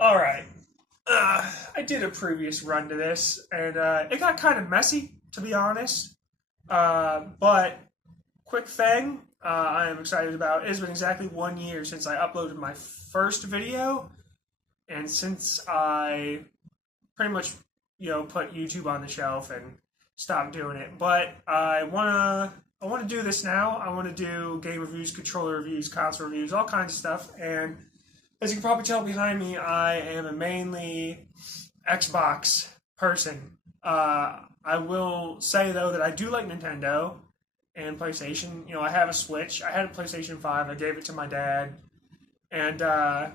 Alright. I did a previous run to this, and it got kind of messy, to be honest. But, quick thing I am excited about. It has been exactly 1 year since I uploaded my first video, and since I pretty much, put YouTube on the shelf and stopped doing it. But I want to do this now. I want to do game reviews, controller reviews, console reviews, all kinds of stuff. And as you can probably tell behind me, I am a mainly Xbox person. I will say though that I do like Nintendo and PlayStation. I have a Switch. I had a PlayStation 5. I gave it to my dad. And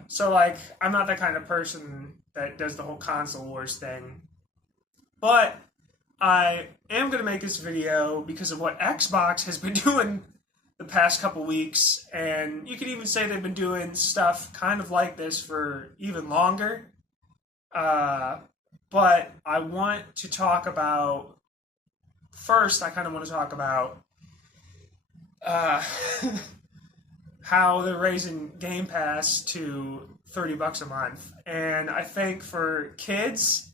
so, like, I'm not that kind of person that does the whole console wars thing. But I am going to make this video because of what Xbox has been doing the past couple weeks. And you could even say they've been doing stuff kind of like this for even longer. But I want to talk about, first, I kind of want to talk about how they're raising Game Pass to $30 a month. And I think for kids,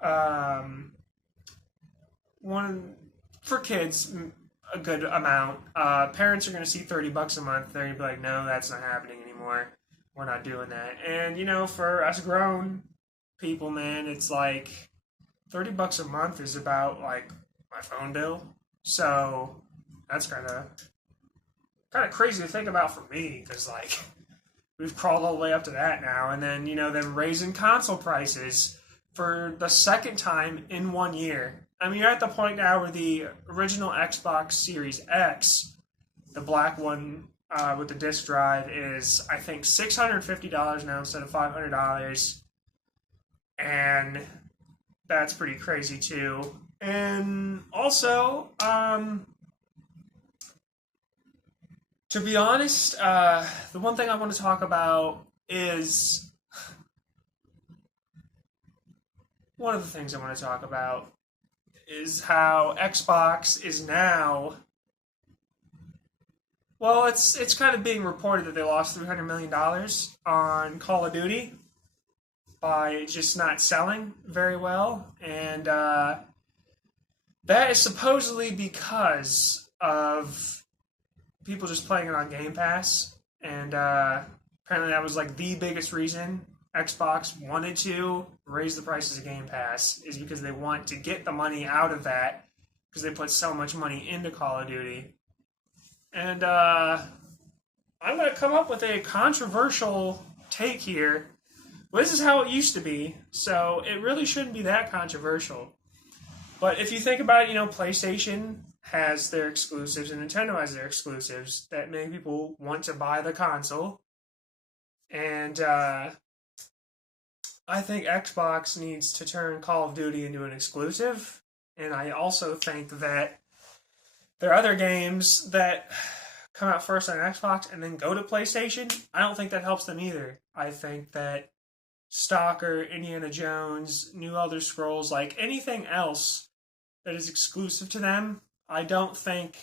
for kids, a good amount. Parents are going to see $30 a month. They're going to be like, no, that's not happening anymore. We're not doing that. And, for us grown people, man, it's like $30 a month is about, like, my phone bill. So that's kind of crazy to think about for me, because, like, we've crawled all the way up to that now. And then, them raising console prices for the second time in 1 year. I mean, you're at the point now where the original Xbox Series X, the black one with the disc drive, is, I think, $650 now instead of $500. And that's pretty crazy, too. And also, to be honest, the one thing I want to talk about is one of the things I want to talk about is how Xbox is now. Well, it's kind of being reported that they lost $300 million on Call of Duty by just not selling very well, and that is supposedly because of people just playing it on Game Pass, and apparently that was like the biggest reason Xbox wanted to raise the prices of Game Pass, is because they want to get the money out of that, because they put so much money into Call of Duty. And I'm going to come up with a controversial take here. Well, this is how it used to be, so it really shouldn't be that controversial. But if you think about it, PlayStation has their exclusives and Nintendo has their exclusives that make people want to buy the console. And I think Xbox needs to turn Call of Duty into an exclusive. And I also think that there are other games that come out first on Xbox and then go to PlayStation. I don't think that helps them either. I think that Stalker, Indiana Jones, New Elder Scrolls, like anything else that is exclusive to them, I don't think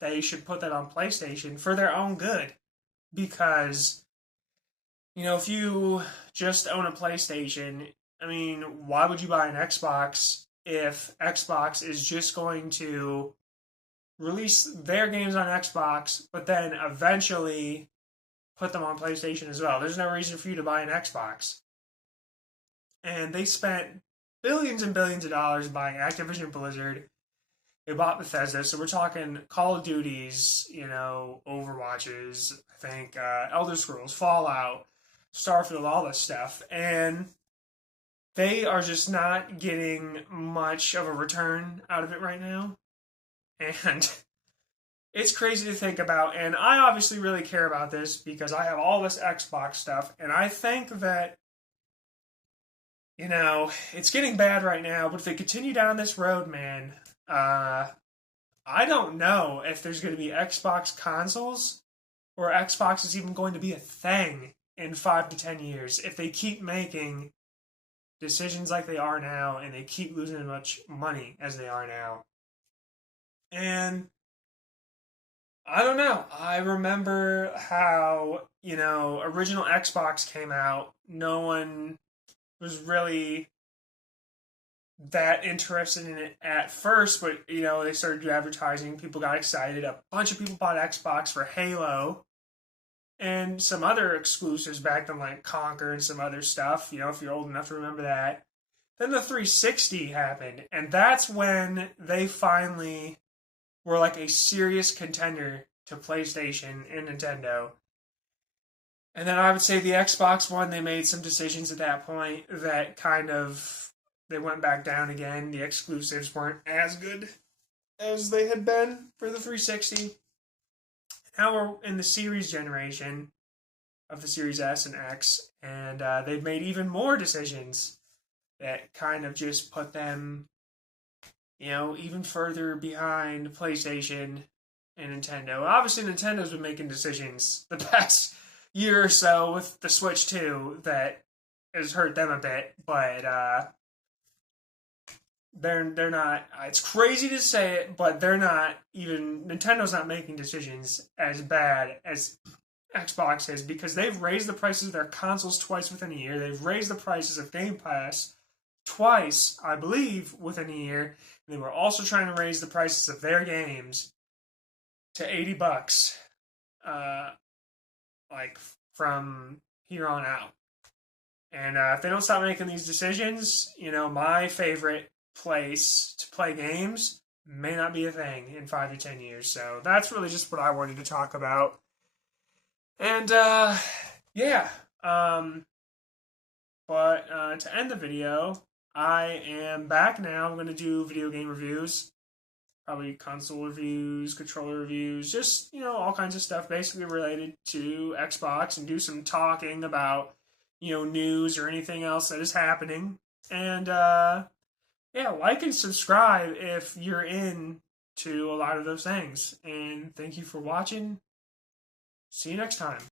they should put that on PlayStation for their own good. Because, if you just own a PlayStation, I mean, why would you buy an Xbox if Xbox is just going to release their games on Xbox, but then eventually put them on PlayStation as well? There's no reason for you to buy an Xbox. And they spent billions and billions of dollars buying Activision Blizzard. They bought Bethesda, so we're talking Call of Duties, Overwatches, I think, Elder Scrolls, Fallout, Starfield, all this stuff. And they are just not getting much of a return out of it right now. And it's crazy to think about. And I obviously really care about this because I have all this Xbox stuff. And I think that, it's getting bad right now. But if they continue down this road, man, I don't know if there's going to be Xbox consoles or Xbox is even going to be a thing in 5 to 10 years if they keep making decisions like they are now and they keep losing as much money as they are now. And I don't know. I remember how original Xbox came out, no one was really that interested in it at first, but they started advertising, people got excited, a bunch of people bought Xbox for Halo and some other exclusives back then, like Conquer and some other stuff, if you're old enough to remember that. Then the 360 happened, and that's when they finally were like a serious contender to PlayStation and Nintendo. And then I would say the Xbox One, they made some decisions at that point that kind of, they went back down again. The exclusives weren't as good as they had been for the 360. Now we're in the Series generation of the Series S and X, and they've made even more decisions that kind of just put them, even further behind PlayStation and Nintendo. Obviously, Nintendo's been making decisions the past year or so with the Switch 2 that has hurt them a bit, but they're not. It's crazy to say it, but they're not even. Nintendo's not making decisions as bad as Xbox is, because they've raised the prices of their consoles twice within a year. They've raised the prices of Game Pass twice, I believe, within a year. And they were also trying to raise the prices of their games to $80, like from here on out. And if they don't stop making these decisions, my favorite place to play games may not be a thing in 5 to 10 years. So that's really just what I wanted to talk about. And yeah. But to end the video, I am back now. I'm going to do video game reviews. Probably console reviews, controller reviews, just, all kinds of stuff basically related to Xbox, and do some talking about, news or anything else that is happening. And, yeah, like and subscribe if you're into a lot of those things. And thank you for watching. See you next time.